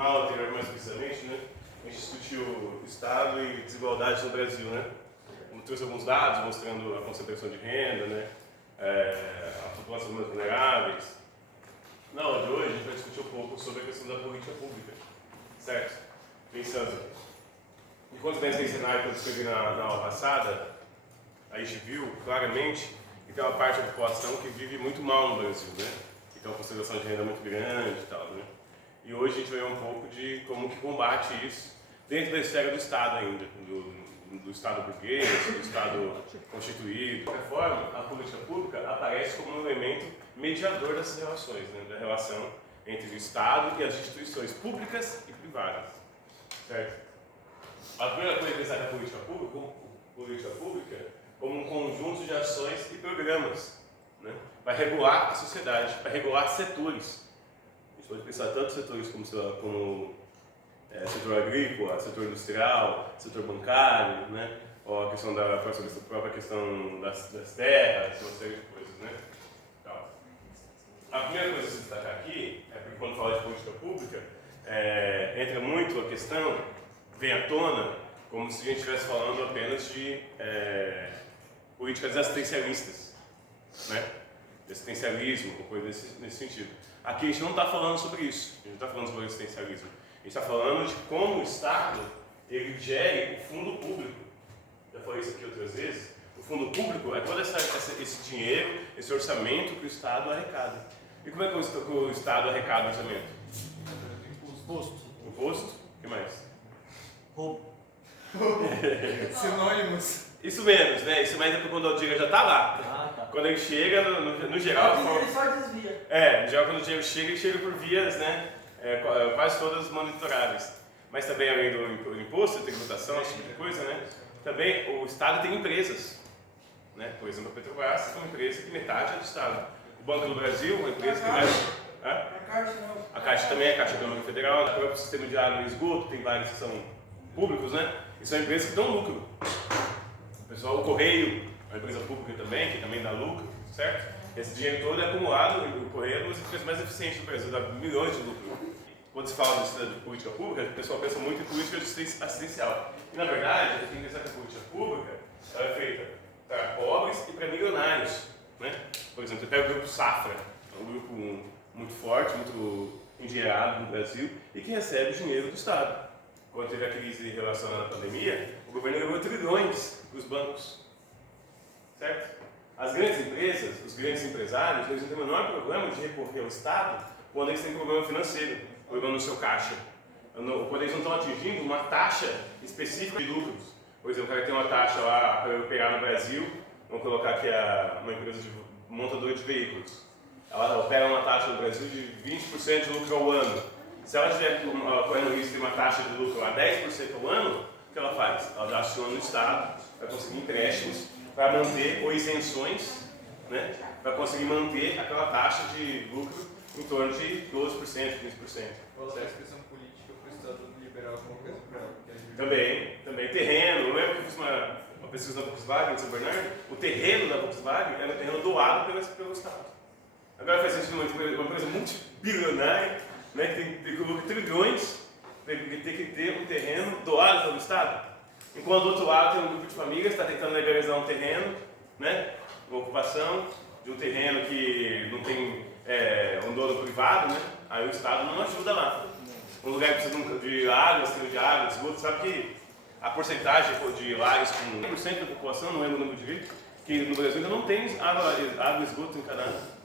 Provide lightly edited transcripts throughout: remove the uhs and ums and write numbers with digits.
na aula anterior, mais precisamente, né, a gente discutiu Estado e desigualdade no Brasil, né? Eu trouxe alguns dados mostrando a concentração de renda, né, a população mais vulneráveis. Na aula de hoje, a gente vai discutir um pouco sobre a questão da política pública, certo? Pensando em quantos bens tem cenário que eu descrevi na aula passada, a gente viu claramente que tem uma parte da população que vive muito mal no Brasil, né? Que tem uma concentração de renda muito grande e tal, né? E hoje a gente vai ver um pouco de como que combate isso dentro da esfera do Estado ainda, do Estado burguês, do Estado constituído. De qualquer forma, a política pública aparece como um elemento mediador dessas relações, né? Da relação entre o Estado e as instituições públicas e privadas, certo? A primeira coisa é pensar na política pública como um conjunto de ações e programas, né? Para regular a sociedade, para regular setores. A gente pode pensar tanto setores como setor agrícola, setor industrial, setor bancário, né? Ou a questão da própria questão das terras, uma série de coisas, né? Então, a primeira coisa a se destacar aqui é porque quando fala de política pública, entra muito a questão, vem à tona, como se a gente estivesse falando apenas de políticas assistencialistas, né? De assistencialismo, ou coisa nesse sentido. Aqui a gente não está falando sobre isso, a gente não está falando sobre assistencialismo. A gente está falando de como o Estado ele gere o fundo público. Já falei isso aqui outras vezes. O fundo público é todo esse dinheiro, esse orçamento que o Estado arrecada. E como é que o Estado arrecada o orçamento? Imposto. Imposto? O que mais? Roubo. Sinônimos. Isso menos, né? Isso mais é quando o dinheiro já está lá. Ah, tá. Quando ele chega, no geral... Ele só desvia. No geral, quando o dinheiro chega, ele chega por vias, né? Quase todas monitoráveis. Mas também, além do imposto, tributação, esse tipo de coisa, né? Também o Estado tem empresas, né? Por exemplo, a Petrobras é uma empresa que metade é do Estado. O Banco do Brasil é uma empresa que mais... A Caixa não. A Caixa também é a Caixa Econômica Federal, o próprio sistema de água e esgoto, tem vários que são públicos, né? E são empresas que dão lucro. O Correio é uma empresa pública também, que também dá lucro, certo? Esse dinheiro todo é acumulado, e o Correio é uma das empresas mais eficientes do Brasil, dá milhões de lucro. Quando se fala de política pública, o pessoal pensa muito em política assistencial. E, na verdade, a gente tem que pensar que a política pública ela é feita para pobres e para milionários, né? Por exemplo, você pega o grupo Safra, é um grupo muito forte, muito endinheirado no Brasil e que recebe dinheiro do Estado. Quando teve a crise relacionada à pandemia, o governo levou trilhões para os bancos, certo? As grandes empresas, os grandes empresários, eles não têm o menor problema de recorrer ao Estado quando eles têm problema financeiro, problema no seu caixa. Quando eles não estão atingindo uma taxa específica de lucros. Por exemplo, o cara tem uma taxa lá para operar no Brasil, vamos colocar aqui uma empresa de montadora de veículos. Ela opera uma taxa no Brasil de 20% de lucro ao ano. Se ela estiver correndo risco de uma taxa de lucro a 10% ao ano, o que ela faz? Ela já aciona no Estado para conseguir empréstimos, para manter, ou isenções, né? Para conseguir manter aquela taxa de lucro em torno de 12%, 15%. Qual a expressão política para o Estado liberar alguma coisa para ela? Também. Terreno. Eu lembro que eu fiz uma pesquisa na Volkswagen de São Bernardo. O terreno da Volkswagen era um terreno doado pelo Estado. Agora faz sentido uma empresa multibilionária, né, que tem lucro trilhões, tem que ter um terreno doado pelo Estado. Enquanto do outro lado tem um grupo de famílias que está tentando legalizar um terreno, né, uma ocupação de um terreno que não tem um dono privado, né, aí o Estado não ajuda lá. Um lugar que precisa de água, de água, de esgoto, sabe que a porcentagem de lares com 1% da população, não lembro o número direito, que no Brasil ainda não tem água e esgoto encanado.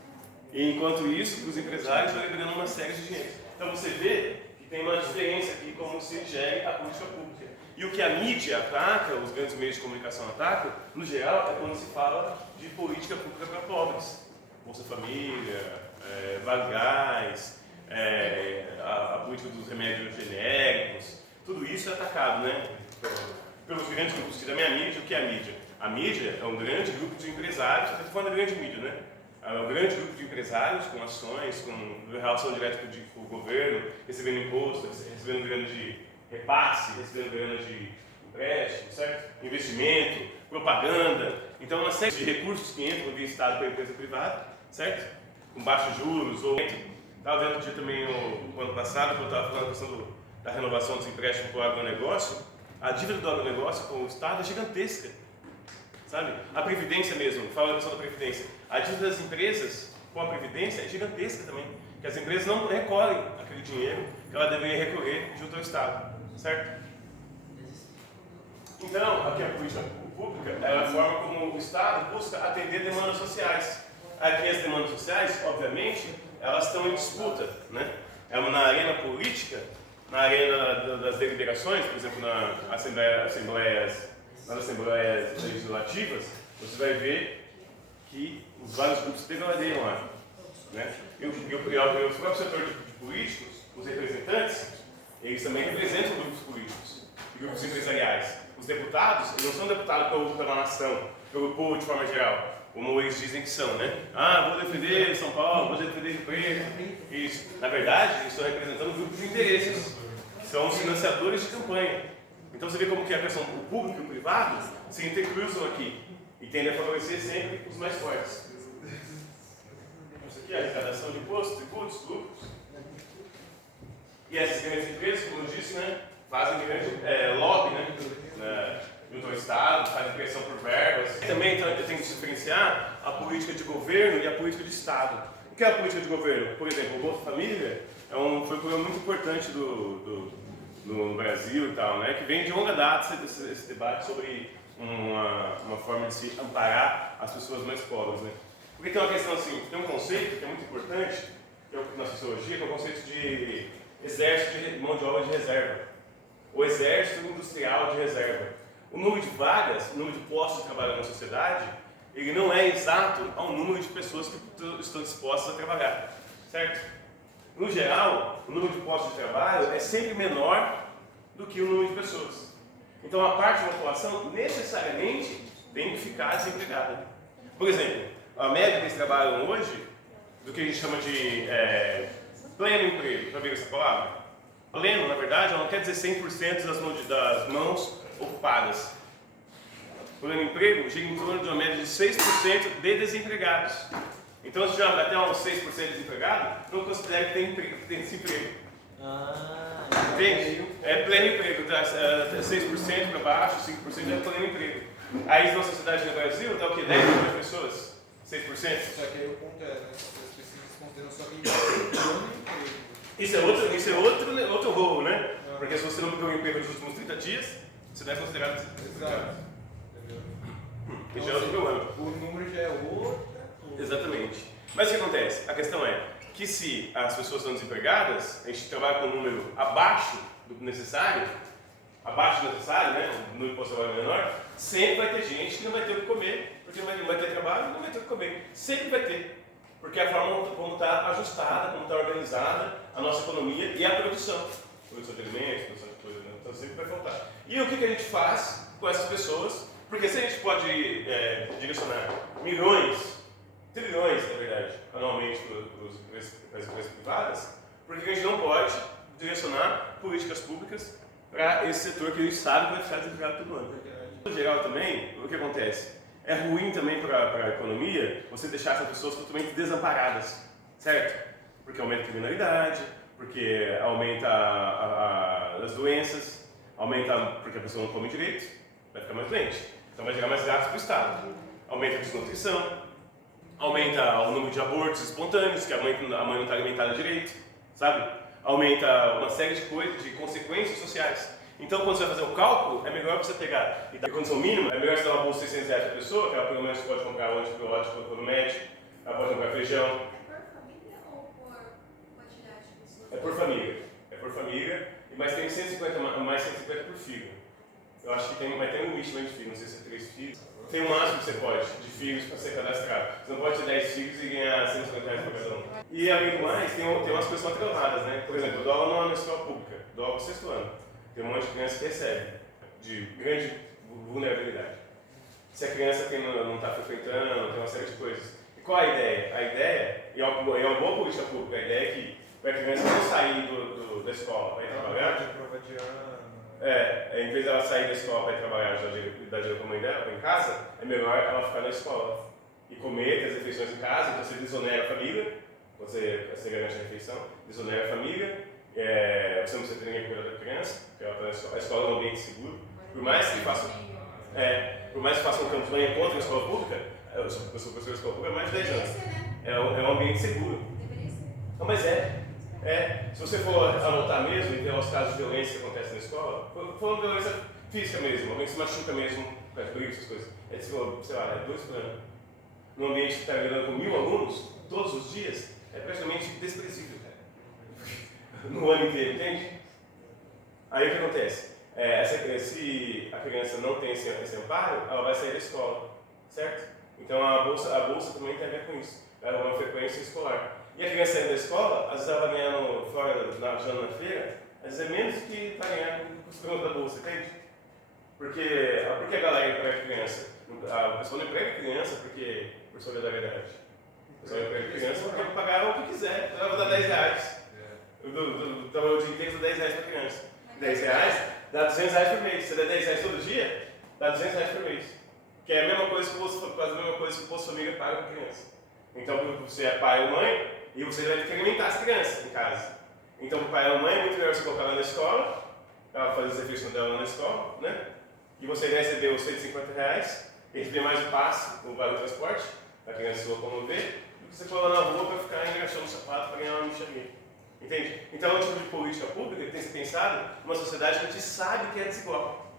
E enquanto isso, os empresários estão liberando uma série de dinheiro. Então você vê que tem uma diferença aqui como se gere a política pública. E o que a mídia ataca, os grandes meios de comunicação atacam, no geral, é quando se fala de política pública para pobres. Bolsa Família, Vale Gás, a política dos remédios genéricos, tudo isso é atacado, né? Pelos grandes grupos. Que também a mídia, o que é a mídia? A mídia é um grande grupo de empresários, estou falando da grande mídia, né? É um grande grupo de empresários com ações, com relação direta com o governo, recebendo imposto, recebendo grana de repasse, recebendo grana de empréstimo, certo? Investimento, propaganda. Então, uma série de recursos que entram via Estado para a empresa privada, certo? Com baixos juros ou Estava vendo outro dia também, o ano passado, quando eu estava falando a questão da renovação dos empréstimos para o agronegócio, a dívida do agronegócio com o Estado é gigantesca, sabe? A Previdência mesmo, fala da questão da Previdência. A dívida das empresas com a Previdência é gigantesca também, que as empresas não recolhem aquele dinheiro que ela deveria recorrer junto ao Estado, certo? Então, aqui a política pública é a forma como o Estado busca atender demandas sociais. Aqui as demandas sociais, obviamente, elas estão em disputa, né? Na arena política, na arena das deliberações, por exemplo, nas assembleias legislativas, você vai ver que os vários grupos se degradeiam lá, né? E o próprio setor de políticos, os representantes, eles também representam grupos políticos, grupos empresariais. Os deputados, eles não são deputados pela nação, pelo povo de forma geral, como eles dizem que são, né? Ah, vou defender São Paulo, vou defender Rio Preto, isso. Na verdade, eles estão representando grupos de interesses, que são os financiadores de campanha. Então você vê como que a questão do público e o privado se intercruzam aqui e tendem a favorecer sempre os mais fortes. Isso aqui é a arrecadação de impostos, tributos, lucros. E essas grandes empresas, como eu disse, né, fazem grande lobby, né, junto ao Estado, fazem pressão por verbas. E também então, eu tenho que diferenciar a política de governo e a política de Estado. O que é a política de governo? Por exemplo, o Bolsa Família foi um programa muito importante no Brasil e tal, né, que vem de longa data esse debate sobre uma forma de se amparar as pessoas mais pobres, né? Porque tem uma questão assim, tem um conceito que é muito importante, que é na sociologia, que é o conceito de exército de mão de obra de reserva, o exército industrial de reserva. O número de vagas, o número de postos de trabalho na sociedade, ele não é exato ao número de pessoas que estão dispostas a trabalhar, certo? No geral, o número de postos de trabalho é sempre menor do que o número de pessoas. Então, a parte da população necessariamente tem que ficar desempregada. Por exemplo, a média que eles trabalham hoje, do que a gente chama de pleno emprego, já viram essa palavra? Pleno, na verdade, ela não quer dizer 100% das mãos ocupadas. Pleno emprego gira em torno de uma média de 6% de desempregados. Então, se já até uns 6% de desempregado, não considera que tem desemprego. Entende? É pleno emprego, 6% para baixo, 5% é pleno emprego. Aí na sociedade no Brasil dá o quê? 10 milhões de pessoas? 6%? Só que aí o ponto é, né? As pesquisas consideram só quem tem emprego. Isso é outro rolo, né? Porque se você não pegou um emprego nos últimos 30 dias, você não é considerado desempregado. Entendeu? Isso é outro problema. O número já é outra. Exatamente. Mas o que acontece? A questão é que se as pessoas estão desempregadas, a gente trabalha com um número abaixo do necessário, né? No imposto de trabalho menor, sempre vai ter gente que não vai ter o que comer, porque não vai ter trabalho e não vai ter o que comer. Sempre vai ter. Porque é a forma como está ajustada, como está organizada a nossa economia e a produção. Produção de alimentos, produção de coisas, né? Então sempre vai faltar. E o que a gente faz com essas pessoas? Porque se a gente pode direcionar milhões, trilhões, na verdade, anualmente para as empresas privadas, por que a gente não pode direcionar políticas públicas para esse setor que a gente sabe que vai ficar desempregado todo ano? No geral também, o que acontece? É ruim também para a economia você deixar essas pessoas totalmente desamparadas, certo? Porque aumenta a criminalidade, porque aumenta as doenças, porque a pessoa não come direito, vai ficar mais doente. Então vai gerar mais gastos para o Estado. Aumenta a desnutrição, aumenta o número de abortos espontâneos, que a mãe não está alimentada direito, sabe? Aumenta uma série de coisas, de consequências sociais. Então, quando você vai fazer o cálculo, é melhor você pegar e dar a condição mínima, é melhor você dar uma bolsa de 600 reais para a pessoa, que ela pelo menos pode comprar um antibiótico quando for no médico, ela pode comprar feijão. É por família ou por quantidade de pessoas? É por família, mas tem 150, mais 150 por filho. Eu acho que vai ter um limite de filhos, não sei se é 3 filhos. Tem o máximo que você pode, de filhos para ser cadastrado. Você não pode ter 10 filhos e ganhar 150 reais para cada um. E além do mais, tem umas pessoas atrasadas, né? Por exemplo, eu dou aula numa escola pública, dou aula para o 6º ano. Tem um monte de criança que recebe, de grande vulnerabilidade. Se a criança não está frequentando, tem uma série de coisas. E qual a ideia? A ideia, e é uma boa política pública, a ideia é que para a criança não sair da escola para ir trabalhar, Prova de ano. em vez dela sair da escola para ir trabalhar e dar dinheiro para a mãe dela, em casa, é melhor ela ficar na escola e comer, ter as refeições em casa, então você desonera a família, você garante a refeição, desonera a família, você não precisa ter ninguém cuidar da criança, porque ela está na escola, a escola é um ambiente seguro. Por mais que façam campanha contra a escola pública, eu sou professor de escola pública há mais de 10 anos. É um ambiente seguro. Deveria ser. Não, mas se você for anotar mesmo, e ter os casos de violência que acontecem na escola, falando de violência física mesmo, alguém se machuca mesmo, por isso, essas coisas. Sei lá, 2 por ano. Num ambiente que está lidando com 1000 alunos, todos os dias, é praticamente desprezível, cara. No ano inteiro, entende? Aí o que acontece? Se a criança não tem esse amparo, ela vai sair da escola, certo? Então a bolsa também tem a ver com isso. Ela é uma frequência escolar. E a criança saindo da escola, às vezes ela vai ganhando fora na feira, às vezes é menos do que está ganhando com os programas da bolsa, entende? Por que a galera emprega criança? A pessoa não emprega criança por solidariedade. A pessoa emprega criança porque vai pagar o que quiser. Ela vai dar 10 reais. O dia inteiro dá 10 reais para a criança. 10 reais dá 200 reais por mês. Se você der 10 reais todo dia, dá 200 reais por mês. Que é a mesma coisa que quase a mesma coisa que o Bolsa Família paga para a criança. Então, você é pai ou mãe, e você vai ter que alimentar as crianças em casa. Então, para o pai ou mãe, é muito melhor você colocar ela na escola, ela fazer as refeições dela na escola, né? E você vai receber os 150 reais, receber mais o passe, o vale transporte, para a criança se locomover, do que você colocar na rua para ficar engraxando o sapato para ganhar uma mixaria. Entende? Então, é um tipo de política pública que tem que ser pensado numa sociedade que a gente sabe que é desigual.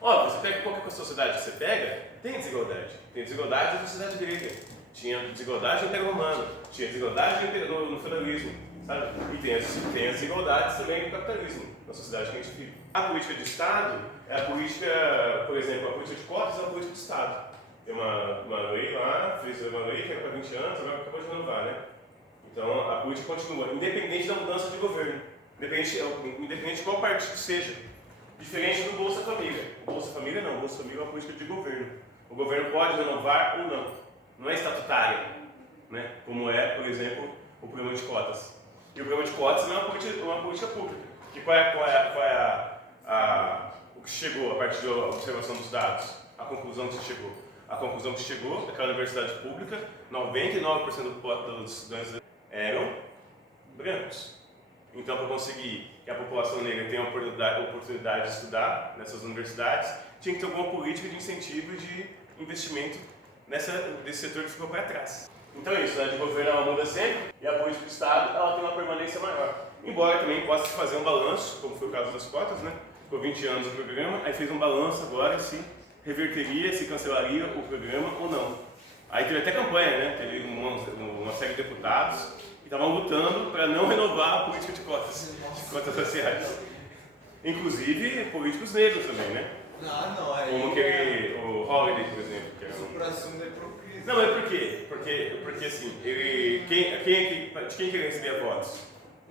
Óbvio, você pega qualquer sociedade que você pega, tem desigualdade. Tem desigualdade na sociedade grega, tinha desigualdade no Império Romano, tinha desigualdade no feudalismo, sabe? E tem as desigualdades também no capitalismo, na sociedade que a gente vive. A política de Estado é a política, por exemplo, a política de cotas é a política de Estado. Tem uma lei lá, fez uma lei que era para 20 anos, agora acabou de renovar, né? Então a política continua, independente da mudança de governo, independente de qual partido seja. Diferente do Bolsa Família. O Bolsa Família não, o Bolsa Família é uma política de governo. O governo pode renovar ou não. Não é estatutária, né? Como é, por exemplo, o programa de cotas. E o programa de cotas não é uma política pública. Que qual é o que chegou a partir da observação dos dados? A conclusão que chegou. A conclusão que chegou é que a universidade pública, 99% dos estudantes eram brancos. Então, para conseguir que a população negra tenha a oportunidade de estudar nessas universidades, tinha que ter alguma política de incentivo e de investimento desse setor que ficou para trás. Então é isso, a de governo ela muda sempre e a política do Estado ela tem uma permanência maior. Embora também possa fazer um balanço, como foi o caso das cotas, né? Ficou 20 anos no programa, aí fez um balanço agora se reverteria, se cancelaria o programa ou não. Aí teve até campanha, né? Teve uma série de deputados que estavam lutando para não renovar a política de cotas raciais. Inclusive políticos negros também, né? Não, aí. Como o Holiday, por exemplo. Que era supra-sumo da hipocrisia. Não, é por quê? Porque assim, de quem que ele recebia votos?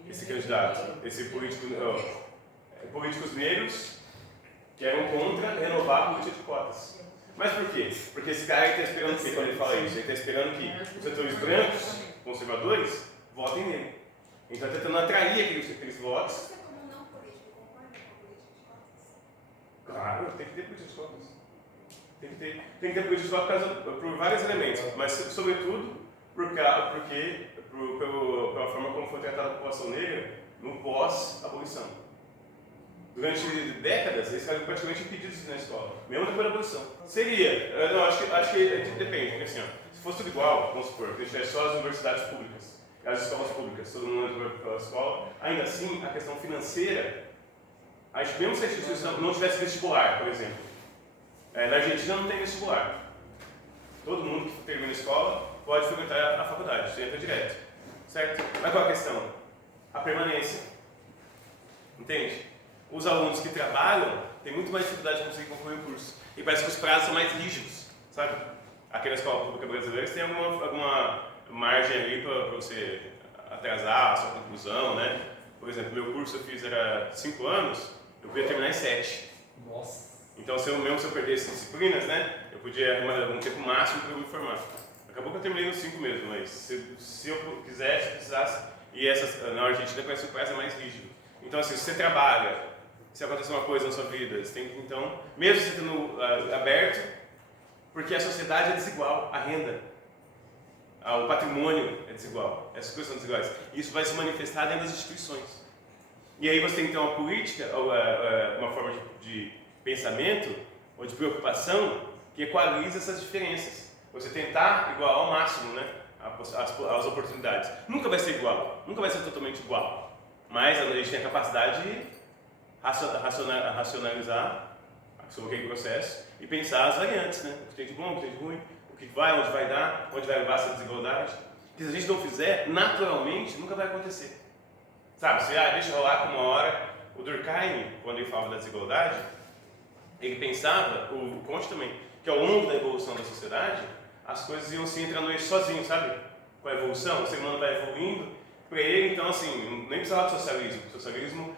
Esse candidato, esse político, políticos negros que eram contra renovar a política de cotas. Mas por quê? Porque esse cara está esperando o quê quando ele fala isso? Ele está esperando que os setores brancos, conservadores, votem nele. Então está tentando atrair aqueles votos. Você, como não político, concorda com a política de cotas? Claro, tem que ter política de cotas. Tem que ter política de cotas por vários elementos, mas sobretudo pela forma como foi tratada a população negra no pós-abolição. Durante décadas, eles ficaram praticamente impedidos na escola, mesmo depois da abolição. Seria, não, acho que depende, porque assim, se fosse tudo igual, vamos supor, que a gente tivesse só as universidades públicas, as escolas públicas, todo mundo entra pela escola, ainda assim, a questão financeira, mesmo se a instituição não tivesse vestibular, por exemplo, na Argentina não tem vestibular. Todo mundo que termina a escola pode frequentar a faculdade, você entra direto, certo? Mas qual a questão? A permanência, entende? Os alunos que trabalham têm muito mais dificuldade de conseguir concluir o curso. E parece que os prazos são mais rígidos, sabe? Aqui na escola pública brasileira você tem alguma margem ali para você atrasar a sua conclusão, né? Por exemplo, meu curso eu fiz era 5 anos, eu podia terminar em 7. Nossa. Então, se eu perdesse disciplinas, né? Eu podia arrumar um tempo máximo para eu me formar. Acabou que eu terminei nos 5 mesmo, mas se eu precisasse, e na Argentina parece que o prazo é mais rígido. Então, assim, se você trabalha, se acontecer uma coisa na sua vida, você tem que, então, mesmo você tendo aberto, porque a sociedade é desigual, a renda o patrimônio é desigual, essas coisas são desiguais. Isso vai se manifestar dentro das instituições. E aí você tem que ter uma política, uma forma de pensamento ou de preocupação que equaliza essas diferenças. Você tentar igualar ao máximo, né, as oportunidades. Nunca vai ser igual, nunca vai ser totalmente igual. Mas a gente tem a capacidade de racionalizar sobre aquele processo e pensar as variantes, né? O que tem de bom, o que tem de ruim, o que vai, onde vai dar, onde vai levar essa desigualdade. Porque se a gente não fizer, naturalmente, nunca vai acontecer. Sabe, se deixa rolar com uma hora, o Durkheim, quando ele falava da desigualdade, ele pensava, o Comte também, que ao longo da evolução da sociedade, as coisas iam se entrando no eixo sozinho, sabe? Com a evolução, o ser humano vai evoluindo. Para ele, então, assim, nem precisava de socialismo. O socialismo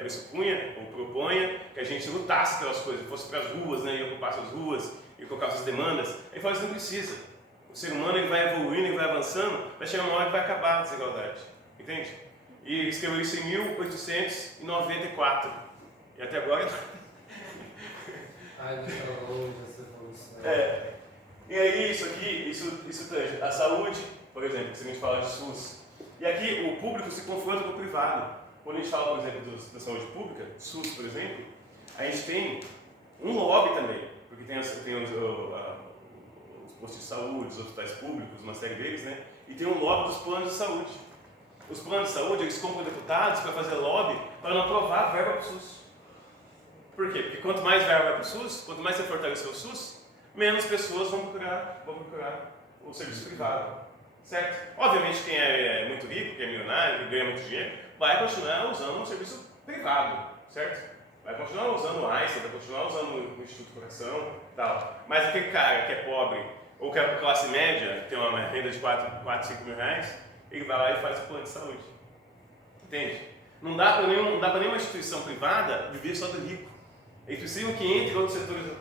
pressupunha ou propunha que a gente lutasse pelas coisas, fosse para as ruas, né, e ocupasse as ruas e colocasse as demandas. Ele fala, isso não precisa. O ser humano ele vai evoluindo, ele vai avançando, vai chegar uma hora que vai acabar a desigualdade. Entende? E ele escreveu isso em 1894. E até agora... Ai, deixa longe essa evolução. E aí isso aqui, isso tange a saúde, por exemplo, se a gente fala de SUS. E aqui o público se confronta com o privado. Quando a gente fala, por exemplo, da saúde pública, SUS, por exemplo, a gente tem um lobby também, porque tem os postos de saúde, os hospitais públicos, uma série deles, né? E tem um lobby dos planos de saúde. Os planos de saúde, eles compram deputados para fazer lobby para não aprovar a verba para o SUS. Por quê? Porque quanto mais verba vai para o SUS, quanto mais você fortalecer o SUS, menos pessoas vão procurar o serviço privado. Certo? Obviamente quem é muito rico, quem é milionário, que ganha muito dinheiro, vai continuar usando um serviço privado, certo? Vai continuar usando o Einstein, vai continuar usando o Instituto do Coração e tal. Mas aquele cara que é pobre, ou que é classe média, que tem uma renda de 4, 5 mil reais, ele vai lá e faz o plano de saúde. Entende? Não dá para nenhuma instituição privada viver só do rico. Eles precisam que entre outros setores das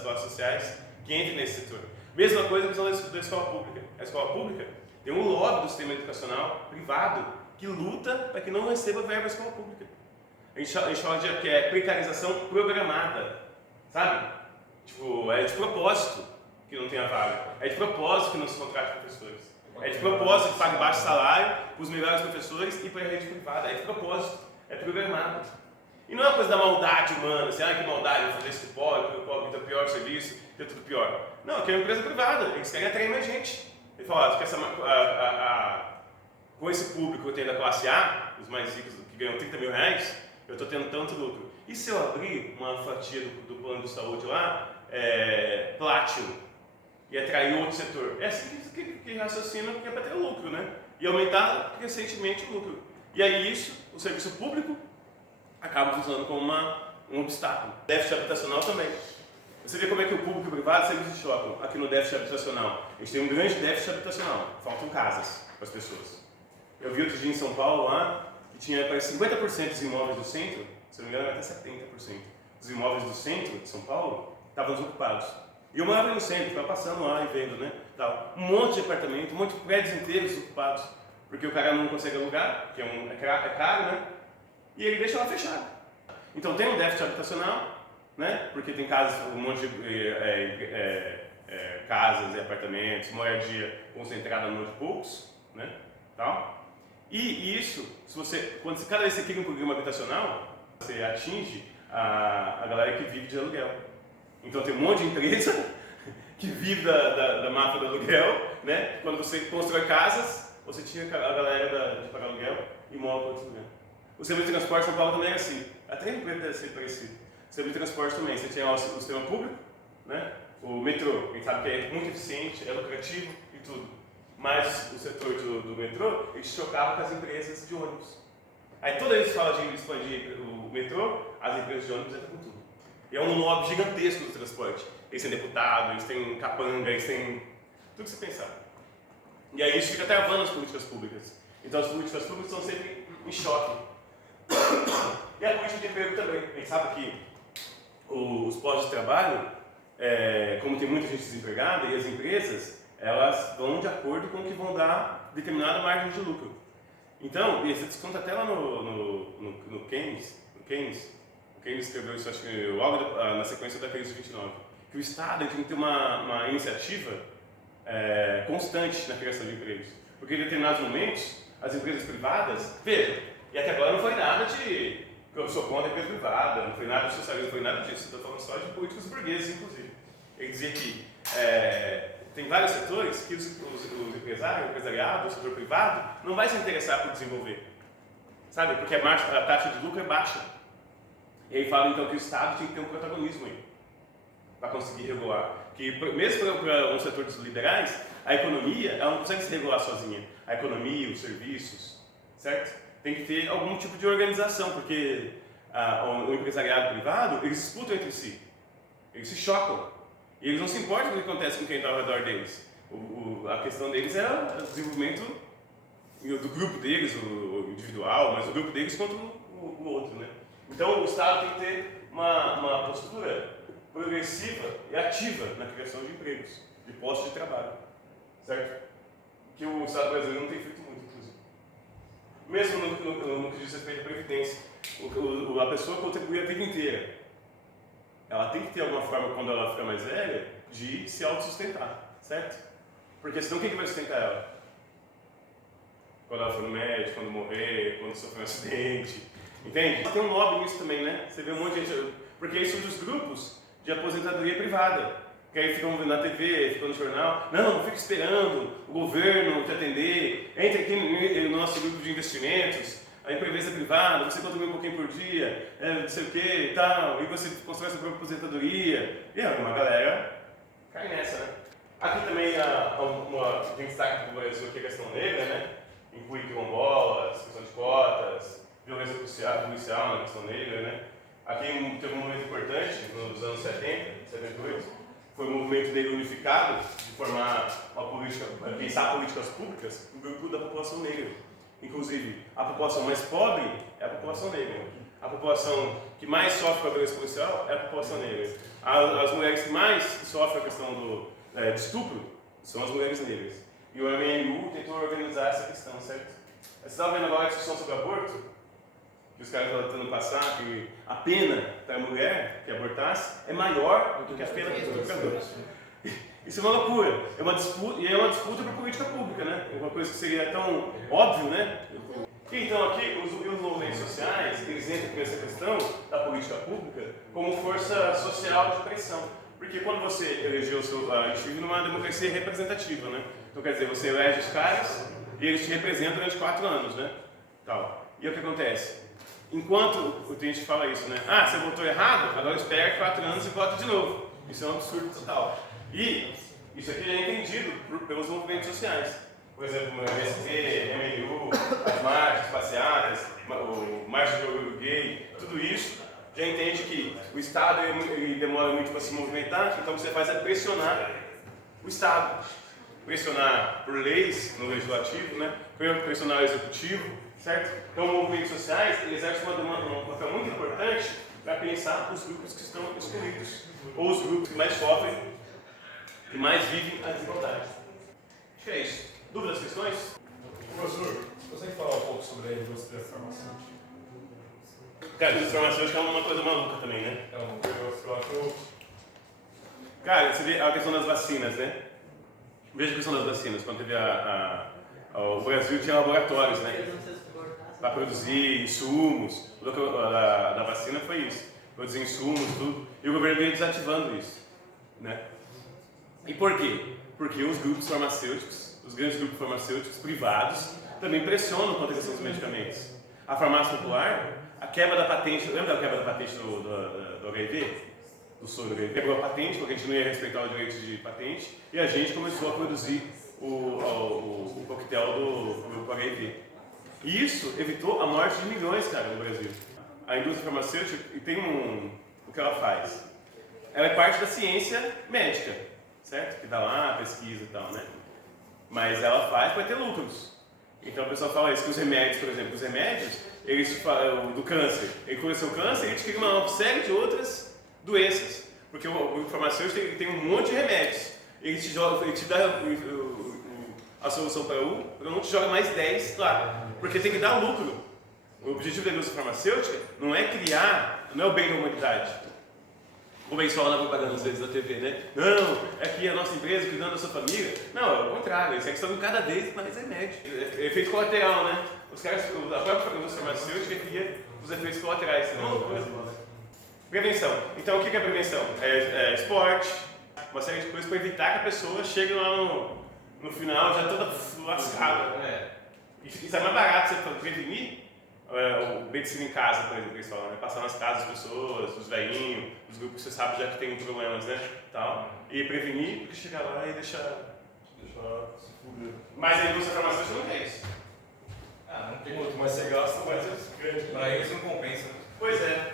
classes sociais, que entre nesse setor. Mesma coisa que da escola pública. A escola pública tem um lobby do sistema educacional privado que luta para que não receba verba da escola pública. A gente fala que é precarização programada, sabe? Tipo, é de propósito que não tenha vaga. É de propósito que não se contrate professores. É de propósito que pague baixo salário para os melhores professores e para a rede privada. É de propósito. É programado. E não é uma coisa da maldade humana, assim, que maldade, fazer isso com o pobre tem o pior serviço, tem tudo pior. Não, aqui é uma empresa privada, eles querem atrair mais gente. Ele fala, com esse público que eu tenho da classe A, os mais ricos que ganham 30 mil reais, eu estou tendo tanto lucro. E se eu abrir uma fatia do plano de saúde lá, Platinum, e atrair outro setor? É assim que raciocina, que é para ter lucro, né? E aumentar crescentemente o lucro. E aí o serviço público, acaba funcionando como um obstáculo. Déficit habitacional também. Você vê como é que o público e o privado se chocam aqui no déficit habitacional. A gente tem um grande déficit habitacional. Faltam casas para as pessoas. Eu vi outro dia em São Paulo lá, que tinha parece 50% dos imóveis do centro, se não me engano, até 70% dos imóveis do centro de São Paulo estavam desocupados. E eu morava no centro, ficava passando lá e vendo, né? Tal. Um monte de apartamento, um monte de prédios inteiros desocupados, porque o cara não consegue alugar, que é caro, né? E ele deixa lá fechado. Então tem um déficit habitacional, né? Porque tem casas, um monte de casas e apartamentos, moradia concentrada num monte de poucos, né? Tal. E isso, quando cada vez que você cria um programa habitacional, você atinge a galera que vive de aluguel. Então tem um monte de empresa que vive da máfia do aluguel, né? Quando você constrói casas, você tira a galera de pagar aluguel e move para outro lugar. O serviço de transporte em São Paulo também é assim. Até em Preto deve ser parecido. O serviço de transporte também. Você tinha o sistema público, né? O metrô, a gente sabe que é muito eficiente, é lucrativo e tudo. Mas o setor do metrô, ele chocava com as empresas de ônibus. Aí toda vez que fala de expandir o metrô, as empresas de ônibus entram com tudo. E é um lobby gigantesco do transporte. Eles têm deputado, eles têm capanga, eles têm tudo que você pensar. E aí isso fica travando as políticas públicas. Então as políticas públicas estão sempre em choque. E a política de emprego também. A gente sabe que os postos de trabalho, como tem muita gente desempregada, e as empresas, elas vão de acordo com o que vão dar determinada margem de lucro. Então, e você desconta até lá no Keynes. O Keynes escreveu isso, acho que logo na sequência da crise de 29. Que o Estado tem que ter uma iniciativa constante na criação de empregos. Porque em determinados momentos, as empresas privadas, vejam, e até agora não foi nada de que eu sou contra a empresa privada, não foi nada de socialismo, não foi nada disso, estou falando só de políticos burgueses, inclusive. Ele dizia que tem vários setores que os empresários, o empresariado, o setor privado, não vai se interessar por desenvolver, sabe? Porque a taxa de lucro é baixa. E aí fala então que o Estado tem que ter um protagonismo aí, para conseguir regular. Que mesmo para um setor dos liberais, a economia ela não consegue se regular sozinha. A economia, os serviços, certo? Tem que ter algum tipo de organização, porque o empresariado privado, eles disputam entre si, eles se chocam, e eles não se importam com o que acontece com quem está ao redor deles. A questão deles é o desenvolvimento do grupo deles, o individual, mas o grupo deles contra o outro, né? Então o Estado tem que ter uma postura progressiva e ativa na criação de empregos, de postos de trabalho, certo? Que o Estado brasileiro não tem feito muito, inclusive. Mesmo no que diz respeito à previdência, a pessoa contribui a vida inteira. Ela tem que ter alguma forma, quando ela ficar mais velha, de se autossustentar, certo? Porque senão quem que vai sustentar ela? Quando ela for no médico, quando morrer, quando sofrer um acidente, entende? Tem um lobby nisso também, né? Você vê um monte de gente, porque aí surgem os grupos de aposentadoria privada, que aí ficam na TV, ficam no jornal, não fica esperando o governo te atender, entre aqui no nosso grupo de investimentos, a empresa privada, você contribui um pouquinho por dia, não sei o que e tal, e você constrói sua própria aposentadoria, e uma galera cai nessa, né? Aqui também tem destaque do Brasil aqui a questão negra, né? Inclui quilombolas, questão de cotas, violência policial na questão negra, né? Aqui teve um momento importante, nos anos 70, 78, foi o movimento negro unificado, de formar uma política, pensar políticas públicas no grupo da população negra. Inclusive, a população mais pobre é a população negra. A população que mais sofre com a violência policial é a população negra. As mulheres que mais sofrem a questão de estupro são as mulheres negras. E o MNU tentou organizar essa questão, certo? Você estava vendo agora a discussão sobre aborto? Que os caras estão tentando passar que a pena para a mulher que abortasse é maior do que a pena para o estuprador. Isso é uma loucura. É uma disputa por política pública, né? É uma coisa que seria tão óbvio, né? Então aqui, os movimentos sociais, eles entram nessa questão da política pública como força social de pressão. Porque quando você elegeu a gente vive numa democracia representativa, né? Então quer dizer, você elege os caras e eles te representam durante 4 anos, né? Tal. E o que acontece? Enquanto a gente fala isso, né? Você votou errado, agora espera 4 anos e vota de novo. Isso é um absurdo total. E isso aqui é entendido pelos movimentos sociais. Por exemplo, o MST, MNU, as marchas, passeatas, o Marcha do Orgulho Gay, tudo isso já entende que o Estado ele demora muito para se movimentar, então você faz é pressionar o Estado. Pressionar por leis no legislativo, né? Pressionar o executivo, certo? Então, movimentos sociais eles exercem um papel muito importante para pensar os grupos que estão excluídos, ou os grupos que mais sofrem, que mais vivem a desigualdade. Acho que é isso. Dúvidas, questões? Professor, você consegue falar um pouco sobre a indústria farmacêutica? Cara, a indústria farmacêutica é uma coisa maluca também, né? É um negócio que eu acho... Cara, você vê a questão das vacinas, né? Veja a questão das vacinas. Quando teve o Brasil tinha laboratórios, né? Para produzir insumos. O da vacina foi isso. Produzir insumos, tudo. E o governo veio desativando isso, né? E por quê? Porque os grupos farmacêuticos, os grandes grupos farmacêuticos privados, também pressionam contra a questão dos medicamentos. A farmácia popular, a quebra da patente, lembra da quebra da patente do HIV? Do soro do HIV? Quebrou a patente, porque a gente não ia respeitar o direito de patente, e a gente começou a produzir o coquetel do HIV. E isso evitou a morte de milhões, cara, no Brasil. A indústria farmacêutica tem o que ela faz? Ela é parte da ciência médica, certo? Que dá lá, pesquisa e tal, né? Mas ela faz para ter lucros. Então o pessoal fala isso, que os remédios, por exemplo, eles do câncer, ele cura seu câncer e ele te cria uma série de outras doenças. Porque o farmacêutico tem um monte de remédios. Ele te dá a solução para um, te joga mais 10 lá. Porque tem que dar lucro. O objetivo da indústria farmacêutica não é criar, não é o bem da humanidade. Como eles falam na propaganda às vezes da TV, né? Não, é aqui a nossa empresa cuidando da sua família. Não, é o contrário, eles estão cada vez mais remédio. É efeito colateral, né? Os caras, a própria indústria farmacêutica cria os efeitos colaterais. É uma loucura. Prevenção. Então o que é prevenção? É esporte, uma série de coisas para evitar que a pessoa chegue lá no final já toda lascada. Isso é mais barato você prevenir o medicina em casa, por exemplo, que eles falam, né? Passar nas casas das pessoas, dos velhinhos, dos grupos que você sabe já que tem problemas, né? Tal. E prevenir do que chegar lá e deixar se fuder. Mas a indústria farmacêutica não tem isso. Ah, não tem Quanto mais você gasta, mais é grande. Pra eles não compensa. Pois é.